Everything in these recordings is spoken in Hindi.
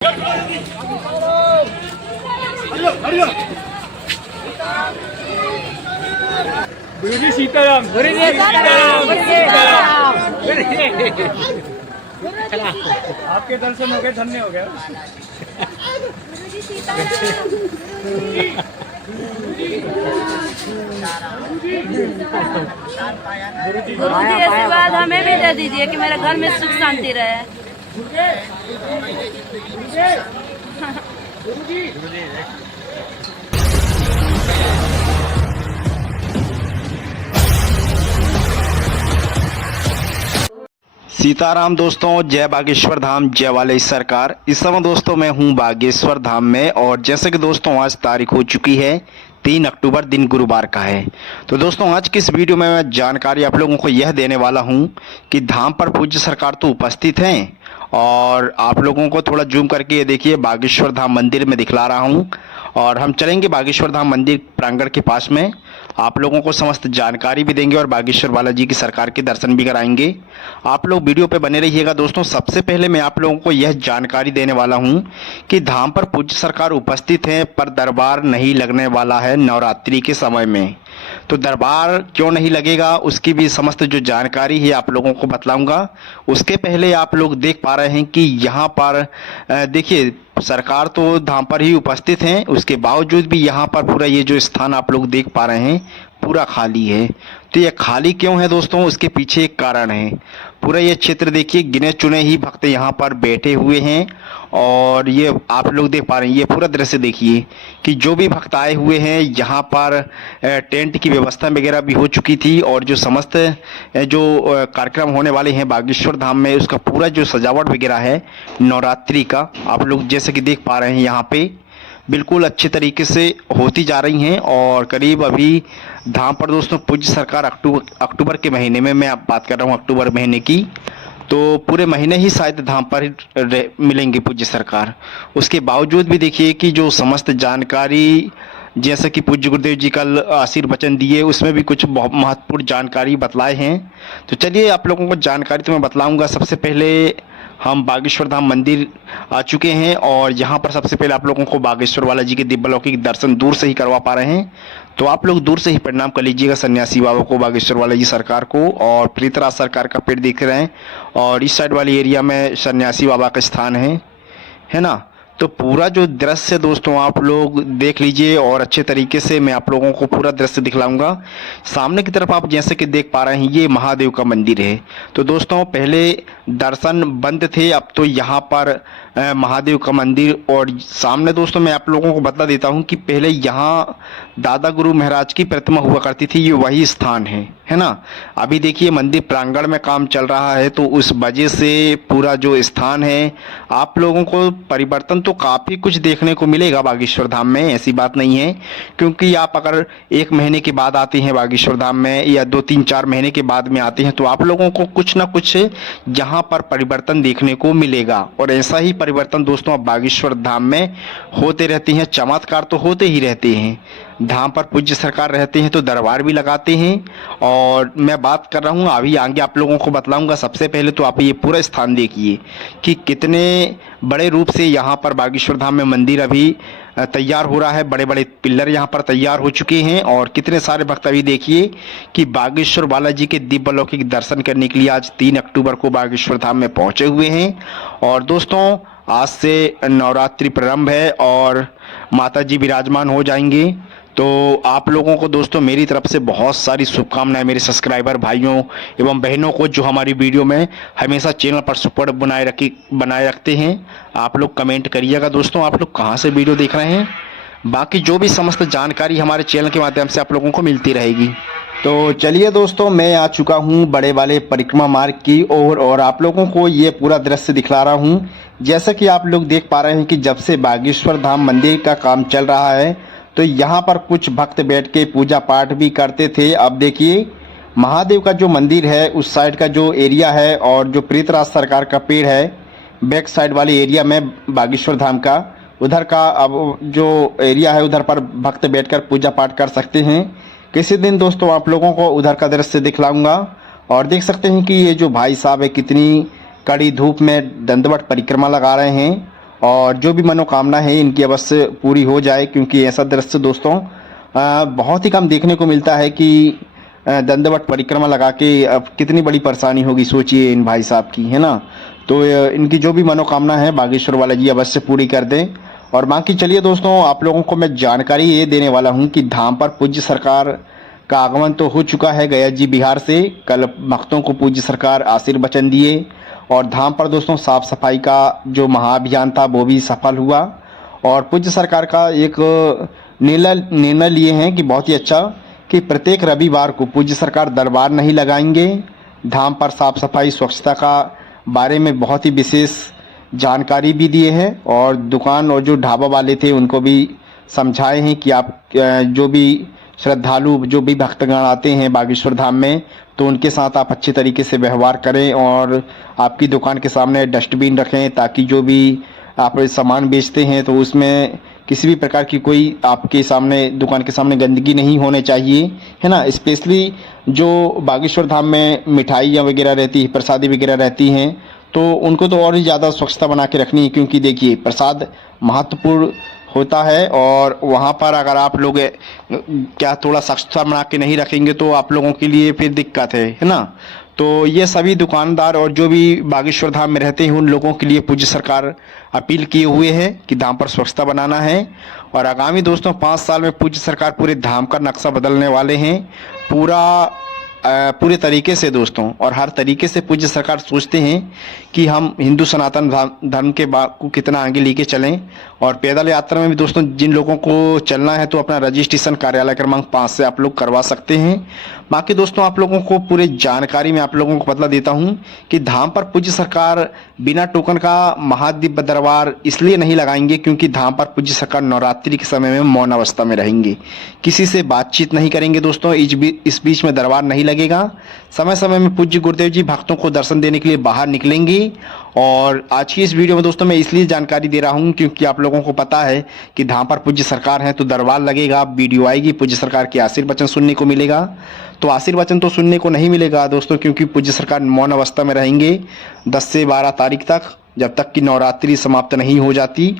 गुरुजी सीताराम, गुरुजी सीताराम, आपके दर्शन हो गए, धन्य हो गया। गुरुजी आशीर्वाद हमें भी दे दीजिए कि मेरे घर में सुख शांति रहे। सीताराम दोस्तों, जय बागेश्वर धाम, जय वाले सरकार। इस समय दोस्तों मैं हूं बागेश्वर धाम में, और जैसे कि दोस्तों आज तारीख हो चुकी है 3 अक्टूबर, दिन गुरुवार का है। तो दोस्तों आज की इस वीडियो में मैं जानकारी आप लोगों को यह देने वाला हूं कि धाम पर पूज्य सरकार तो उपस्थित हैं, और आप लोगों को थोड़ा जूम करके ये देखिए बागेश्वर धाम मंदिर में दिखला रहा हूं, और हम चलेंगे बागेश्वर धाम मंदिर प्रांगण के पास में। आप लोगों को समस्त जानकारी भी देंगे और बागेश्वर बालाजी की सरकार के दर्शन भी कराएंगे। आप लोग वीडियो पे बने रहिएगा दोस्तों। सबसे पहले मैं आप लोगों को यह जानकारी देने वाला हूं कि धाम पर पूज्य सरकार उपस्थित हैं, पर दरबार नहीं लगने वाला है नवरात्रि के समय में। तो दरबार क्यों नहीं लगेगा उसकी भी समस्त जो जानकारी है आप लोगों को बतलाऊंगा। उसके पहले आप लोग देख पा रहे हैं कि यहाँ पर देखिए सरकार तो धाम पर ही उपस्थित हैं, उसके बावजूद भी यहाँ पर पूरा ये जो स्थान आप लोग देख पा रहे हैं पूरा खाली है। तो ये खाली क्यों है दोस्तों, उसके पीछे एक कारण है। पूरा ये क्षेत्र देखिए, गिने चुने ही भक्त यहाँ पर बैठे हुए हैं, और ये आप लोग देख पा रहे हैं। ये पूरा दृश्य देखिए कि जो भी भक्त आए हुए हैं यहाँ पर टेंट की व्यवस्था वगैरह भी हो चुकी थी, और जो समस्त जो कार्यक्रम होने वाले हैं बागेश्वर धाम में उसका पूरा जो सजावट वगैरह है नवरात्रि का आप लोग जैसे कि देख पा रहे हैं यहाँ पे बिल्कुल अच्छे तरीके से होती जा रही हैं। और करीब अभी धाम पर दोस्तों पूज्य सरकार अक्टूबर के महीने में, मैं आप बात कर रहा हूँ अक्टूबर महीने की, तो पूरे महीने ही शायद धाम पर मिलेंगे पूज्य सरकार। उसके बावजूद भी देखिए कि जो समस्त जानकारी जैसे कि पूज्य गुरुदेव जी कल आशीर्वचन दिए उसमें भी कुछ बहुत महत्वपूर्ण जानकारी बतलाए हैं। तो चलिए आप लोगों को जानकारी तो मैं बतलाऊंगा। सबसे पहले हम बागेश्वर धाम मंदिर आ चुके हैं, और यहाँ पर सबसे पहले आप लोगों को बागेश्वर बालाजी के दिव्यलौकिक दर्शन दूर से ही करवा पा रहे हैं। तो आप लोग दूर से ही प्रणाम कर लीजिएगा सन्यासी बाबा को, बागेश्वर बालाजी सरकार को। और प्रीतराज सरकार का पेड़ दिख रहे हैं, और इस साइड वाली एरिया में सन्यासी बाबा का स्थान है ना। तो पूरा जो दृश्य दोस्तों आप लोग देख लीजिए, और अच्छे तरीके से मैं आप लोगों को पूरा दृश्य दिखलाऊंगा। सामने की तरफ आप जैसे कि देख पा रहे हैं ये महादेव का मंदिर है। तो दोस्तों पहले दर्शन बंद थे, अब तो यहाँ पर महादेव का मंदिर, और सामने दोस्तों मैं आप लोगों को बता देता हूँ कि पहले यहाँ दादा गुरु महाराज की प्रतिमा हुआ करती थी, ये वही स्थान है ना। अभी देखिए मंदिर प्रांगण में काम चल रहा है, तो उस वजह से पूरा जो स्थान है आप लोगों को परिवर्तन तो काफ़ी कुछ देखने को मिलेगा बागेश्वर धाम में, ऐसी बात नहीं है। क्योंकि आप अगर 1 महीने के बाद आते हैं बागेश्वर धाम में, या 2, 3, 4 महीने के बाद में आते हैं, तो आप लोगों को कुछ ना कुछ यहाँ पर परिवर्तन देखने को मिलेगा। और ऐसा ही परिवर्तन दोस्तों अब बागेश्वर धाम में होते रहते हैं, चमत्कार तो होते ही रहते हैं। धाम पर पूज्य सरकार रहते हैं तो दरबार भी लगाते हैं, और मैं बात कर रहा हूँ अभी आगे आप लोगों को बतलाऊंगा। सबसे पहले तो आप ये पूरा स्थान देखिए कि कितने बड़े रूप से यहाँ पर बागेश्वर धाम में मंदिर अभी तैयार हो रहा है। बड़े बड़े पिल्लर यहाँ पर तैयार हो चुके हैं, और कितने सारे भक्त अभी देखिए कि बागेश्वर बालाजी के दिव्यलौकिक दर्शन करने के लिए आज 3 अक्टूबर को बागेश्वर धाम में पहुँचे हुए हैं। और दोस्तों आज से नवरात्रि प्रारंभ है और माता जी विराजमान हो जाएंगे। तो आप लोगों को दोस्तों मेरी तरफ से बहुत सारी शुभकामनाएं, मेरे सब्सक्राइबर भाइयों एवं बहनों को जो हमारी वीडियो में हमेशा चैनल पर सपोर्ट बनाए रखते हैं। आप लोग कमेंट करिएगा दोस्तों आप लोग कहां से वीडियो देख रहे हैं। बाकी जो भी समस्त जानकारी हमारे चैनल के माध्यम से आप लोगों को मिलती रहेगी। तो चलिए दोस्तों मैं आ चुका हूं बड़े वाले परिक्रमा मार्ग की ओर, और आप लोगों को ये पूरा दृश्य दिखला रहा हूं। जैसा कि आप लोग देख पा रहे हैं कि जब से बागेश्वर धाम मंदिर का काम चल रहा है तो यहाँ पर कुछ भक्त बैठ के पूजा पाठ भी करते थे। अब देखिए महादेव का जो मंदिर है उस साइड का जो एरिया है, और जो प्रीतराज सरकार का पेड़ है बैक साइड वाले एरिया में बागेश्वर धाम का, उधर का अब जो एरिया है उधर पर भक्त बैठकर पूजा पाठ कर सकते हैं। किसी दिन दोस्तों आप लोगों को उधर का दृश्य दिखलाऊंगा। और देख सकते हैं कि ये जो भाई साहब है कितनी कड़ी धूप में दंडवत परिक्रमा लगा रहे हैं, और जो भी मनोकामना है इनकी अवश्य पूरी हो जाए, क्योंकि ऐसा दृश्य दोस्तों बहुत ही कम देखने को मिलता है कि दंडवत परिक्रमा लगा के अब कितनी बड़ी परेशानी होगी सोचिए इन भाई साहब की, है ना। तो इनकी जो भी मनोकामना है बागेश्वर वाला जी अवश्य पूरी कर दें। और बाकी चलिए दोस्तों, आप लोगों को मैं जानकारी ये देने वाला हूँ कि धाम पर पूज्य सरकार का आगमन तो हो चुका है गया जी बिहार से। कल भक्तों को पूज्य सरकार आशीर्वचन दिए और धाम पर दोस्तों साफ सफाई का जो महाअभियान था वो भी सफल हुआ। और पूज्य सरकार का एक निर्णय लिए हैं कि बहुत ही अच्छा कि प्रत्येक रविवार को पूज्य सरकार दरबार नहीं लगाएंगे। धाम पर साफ सफाई स्वच्छता का बारे में बहुत ही विशेष जानकारी भी दिए हैं और दुकान और जो ढाबा वाले थे उनको भी समझाए हैं कि आप जो भी श्रद्धालु जो भी भक्तगण आते हैं बागेश्वर धाम में तो उनके साथ आप अच्छे तरीके से व्यवहार करें और आपकी दुकान के सामने डस्टबिन रखें ताकि जो भी आप सामान बेचते हैं तो उसमें किसी भी प्रकार की कोई आपके सामने दुकान के सामने गंदगी नहीं होने चाहिए, है ना। स्पेशली जो बागेश्वर धाम में मिठाइयाँ वगैरह रहती है, प्रसादी वगैरह रहती हैं तो उनको तो और ही ज़्यादा स्वच्छता बना के रखनी है, क्योंकि देखिए प्रसाद महत्वपूर्ण होता है और वहाँ पर अगर आप लोग क्या थोड़ा स्वच्छता बना के नहीं रखेंगे तो आप लोगों के लिए फिर दिक्कत है ना। तो ये सभी दुकानदार और जो भी बागेश्वर धाम में रहते हैं उन लोगों के लिए पूज्य सरकार अपील किए हुए हैं कि धाम पर स्वच्छता बनाना है। और आगामी दोस्तों 5 साल में पूज्य सरकार पूरे धाम का नक्शा बदलने वाले हैं पूरे तरीके से दोस्तों। और हर तरीके से पूज्य सरकार सोचते हैं कि हम हिंदू सनातन धर्म के को कितना आगे लेके चलें। और पैदल यात्रा में भी दोस्तों जिन लोगों को चलना है तो अपना रजिस्ट्रेशन कार्यालय क्रमांक 5 से आप लोग करवा सकते हैं। बाकी दोस्तों आप लोगों को पूरे जानकारी में आप लोगों को बतला देता हूं कि धाम पर पूज्य सरकार बिना टोकन का महादिव्य दरबार इसलिए नहीं लगाएंगे क्योंकि धाम पर पूज्य सरकार नवरात्रि के समय में मौन अवस्था में रहेंगे, किसी से बातचीत नहीं करेंगे दोस्तों। इस बीच में दरबार नहीं लगेगा। समय समय में पूज्य गुरुदेव जी भक्तों को दर्शन देने के लिए बाहर निकलेंगे। और आज की इस वीडियो में दोस्तों मैं इसलिए जानकारी दे रहा हूं क्योंकि आप लोगों को पता है कि धाम पर पूज्य सरकार है तो दरबार लगेगा, वीडियो आएगी, पूज्य सरकार के आशीर्वचन सुनने को मिलेगा। तो आशीर्वचन तो सुनने को नहीं मिलेगा दोस्तों क्योंकि पूज्य सरकार मौन अवस्था में रहेंगे 10 से 12 तारीख तक, जब तक कि नवरात्रि समाप्त नहीं हो जाती।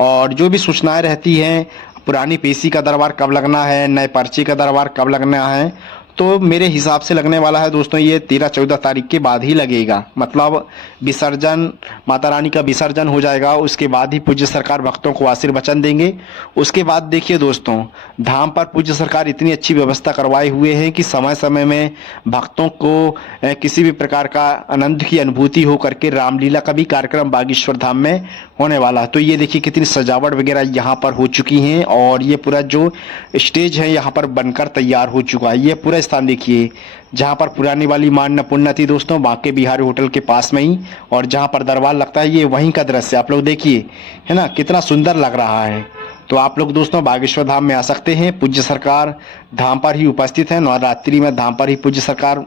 और जो भी सूचनाएं रहती हैं पुरानी पेशी का दरबार कब लगना है, नए पर्चे का दरबार कब लगना है, तो मेरे हिसाब से लगने वाला है दोस्तों ये 13-14 तारीख के बाद ही लगेगा। मतलब विसर्जन माता रानी का विसर्जन हो जाएगा उसके बाद ही पूज्य सरकार भक्तों को आशीर्वचन देंगे। उसके बाद देखिए दोस्तों धाम पर पूज्य सरकार इतनी अच्छी व्यवस्था करवाए हुए हैं कि समय समय में भक्तों को किसी भी प्रकार का आनंद की अनुभूति हो करके रामलीला का भी कार्यक्रम बागेश्वर धाम में होने वाला है। तो ये देखिए कितनी सजावट वगैरह यहाँ पर हो चुकी हैं और ये पूरा जो स्टेज है यहाँ पर बनकर तैयार हो चुका है। ये पूरा स्थान देखिए जहाँ पर पुरानी वाली मां अन्नपूर्णा थी दोस्तों बांके बिहारी होटल के पास में ही, और जहाँ पर दरबार लगता है ये वहीं का दृश्य आप लोग देखिए, है ना, कितना सुंदर लग रहा है। तो आप लोग दोस्तों बागेश्वर धाम में आ सकते हैं, पूज्य सरकार धाम पर ही उपस्थित है। नवरात्रि में धाम पर ही पूज्य सरकार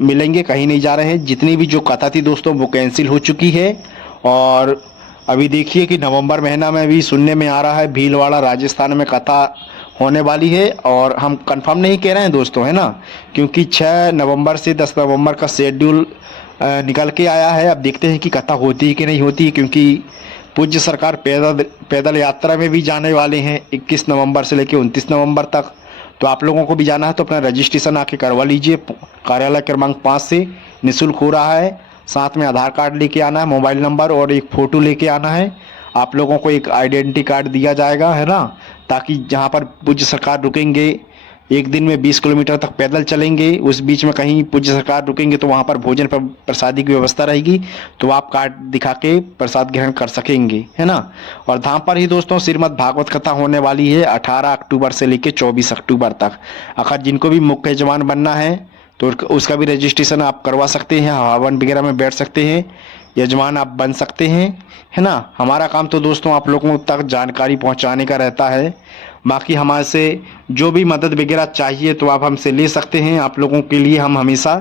मिलेंगे, कहीं नहीं जा रहे हैं। जितनी भी जो कथा थी दोस्तों वो कैंसिल हो चुकी है। और अभी देखिए कि नवंबर महीना में भी सुनने में आ रहा है भीलवाड़ा राजस्थान में कथा होने वाली है। और हम कंफर्म नहीं कह रहे हैं दोस्तों, है ना, क्योंकि 6 नवंबर से 10 नवंबर का शेड्यूल निकल के आया है। अब देखते हैं कि कथा होती है कि नहीं होती है, क्योंकि पूज्य सरकार पैदल यात्रा में भी जाने वाले हैं 21 नवंबर से लेकर 29 नवंबर तक। तो आप लोगों को भी जाना है तो अपना रजिस्ट्रेशन आके करवा लीजिए। कार्यालय क्रमांक 5 से निःशुल्क हो रहा है। साथ में आधार कार्ड लेके आना है, मोबाइल नंबर और एक फ़ोटो लेके आना है। आप लोगों को एक आइडेंटिटी कार्ड दिया जाएगा, है ना, ताकि जहाँ पर पूज्य सरकार रुकेंगे एक दिन में 20 किलोमीटर तक पैदल चलेंगे, उस बीच में कहीं पूज्य सरकार रुकेंगे तो वहाँ पर भोजन प्रसादी की व्यवस्था रहेगी, तो आप कार्ड दिखा के प्रसाद ग्रहण कर सकेंगे, है ना। और धाम पर ही दोस्तों श्रीमद् भागवत कथा होने वाली है 18 अक्टूबर से लेकर 24 अक्टूबर तक। अगर जिनको भी मुख्य यजमान बनना है तो उसका भी रजिस्ट्रेशन आप करवा सकते हैं, हवन वगैरह में बैठ सकते हैं, यजमान आप बन सकते हैं, है ना। हमारा काम तो दोस्तों आप लोगों तक जानकारी पहुंचाने का रहता है। बाकी हमारे से जो भी मदद वगैरह चाहिए तो आप हमसे ले सकते हैं। आप लोगों के लिए हम हमेशा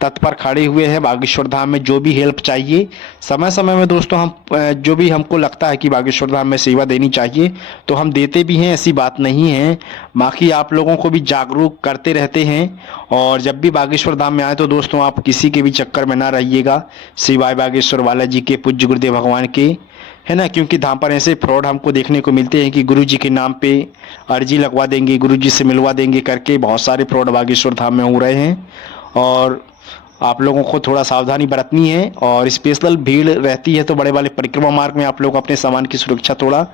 तत्पर खड़े हुए हैं। बागेश्वर धाम में जो भी हेल्प चाहिए समय समय में दोस्तों हम जो भी हमको लगता है कि बागेश्वर धाम में सेवा देनी चाहिए तो हम देते भी हैं, ऐसी बात नहीं है। बाकी आप लोगों को भी जागरूक करते रहते हैं। और जब भी बागेश्वर धाम में आए तो दोस्तों आप किसी के भी चक्कर में ना रहिएगा, सिवाय बागेश्वर बालाजी के, पूज्य गुरुदेव भगवान के, है ना। क्योंकि धाम पर ऐसे फ्रॉड हमको देखने को मिलते हैं कि गुरुजी के नाम पे अर्जी लगवा देंगे, गुरुजी से मिलवा देंगे करके बहुत सारे फ्रॉड बागेश्वर धाम में हो रहे हैं। और आप लोगों को थोड़ा सावधानी बरतनी है। और स्पेशल भीड़ रहती है तो बड़े वाले परिक्रमा मार्ग में आप लोग अपने सामान की सुरक्षा थोड़ा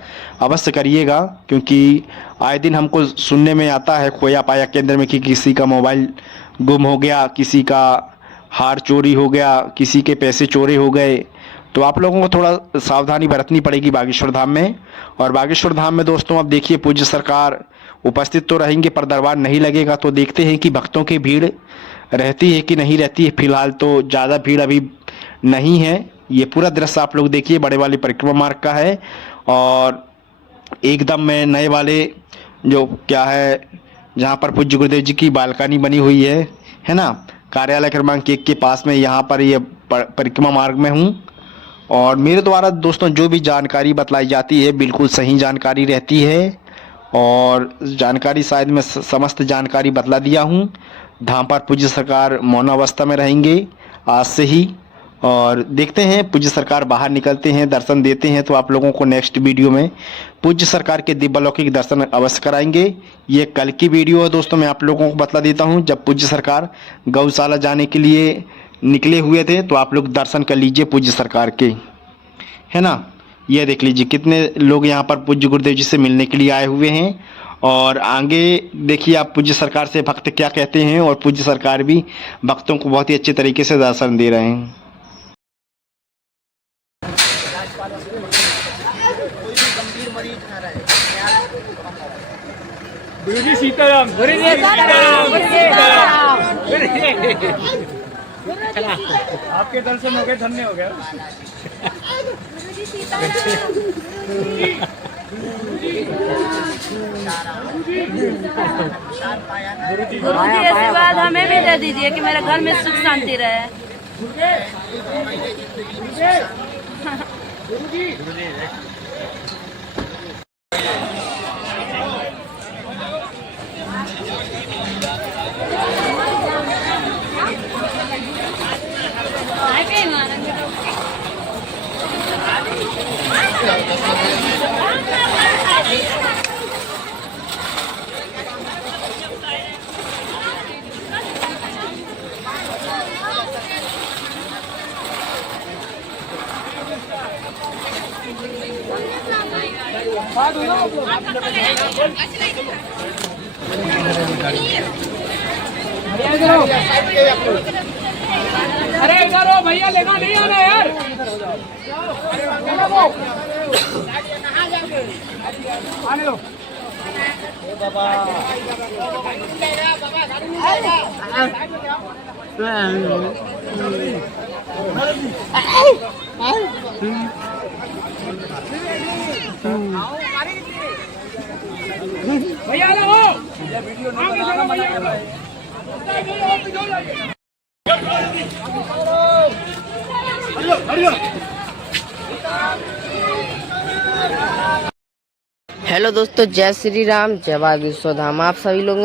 अवश्य करिएगा। क्योंकि आए दिन हमको सुनने में आता है खोया पाया केंद्र में कि किसी का मोबाइल गुम हो गया, किसी का हार चोरी हो गया, किसी के पैसे चोरी हो गए। तो आप लोगों को थोड़ा सावधानी बरतनी पड़ेगी बागेश्वर धाम में। और बागेश्वर धाम में दोस्तों अब देखिए पूज्य सरकार उपस्थित तो रहेंगे पर दरबार नहीं लगेगा, तो देखते हैं कि भक्तों की भीड़ रहती है कि नहीं रहती है। फिलहाल तो ज़्यादा भीड़ अभी नहीं है। ये पूरा दृश्य आप लोग देखिए बड़े वाले परिक्रमा मार्ग का है। और एकदम में नए वाले जो क्या है जहाँ पर पूज्य गुरुदेव जी की बालकनी बनी हुई है ना, कार्यालय क्रमांक 1 के पास में, यहाँ पर ये परिक्रमा मार्ग में हूँ। और मेरे द्वारा दोस्तों जो भी जानकारी बतलाई जाती है बिल्कुल सही जानकारी रहती है। और जानकारी शायद मैं समस्त जानकारी बतला दिया हूँ। धाम पर पूज्य सरकार मौन अवस्था में रहेंगे आज से ही। और देखते हैं पूज्य सरकार बाहर निकलते हैं, दर्शन देते हैं तो आप लोगों को नेक्स्ट वीडियो में पूज्य सरकार के दिव्यलौकिक दर्शन अवश्य कराएंगे। ये कल की वीडियो है दोस्तों, मैं आप लोगों को बतला देता हूँ। जब पूज्य सरकार गौशाला जाने के लिए निकले हुए थे तो आप लोग दर्शन कर लीजिए पूज्य सरकार के, है ना। ये देख लीजिए कितने लोग यहाँ पर पूज्य गुरुदेव जी से मिलने के लिए आए हुए हैं। और आगे देखिए आप पूज्य सरकार से भक्त क्या कहते हैं। और पूज्य सरकार भी भक्तों को बहुत ही अच्छे तरीके से दर्शन दे रहे हैं। गुरुजी सीताराम, गुरुजी सीताराम, आपके दर्शन हो गए, धन्य हो गया। गुरुजी आशीर्वाद हमें भी दे दीजिए कि मेरे घर में सुख शांति रहे। अरे इधर हो भैया, लेना नहीं आना यार। आने लो भैया, हेलो दोस्तों, जय श्री राम, जय बागेश्वर धाम। आप सभी लोगों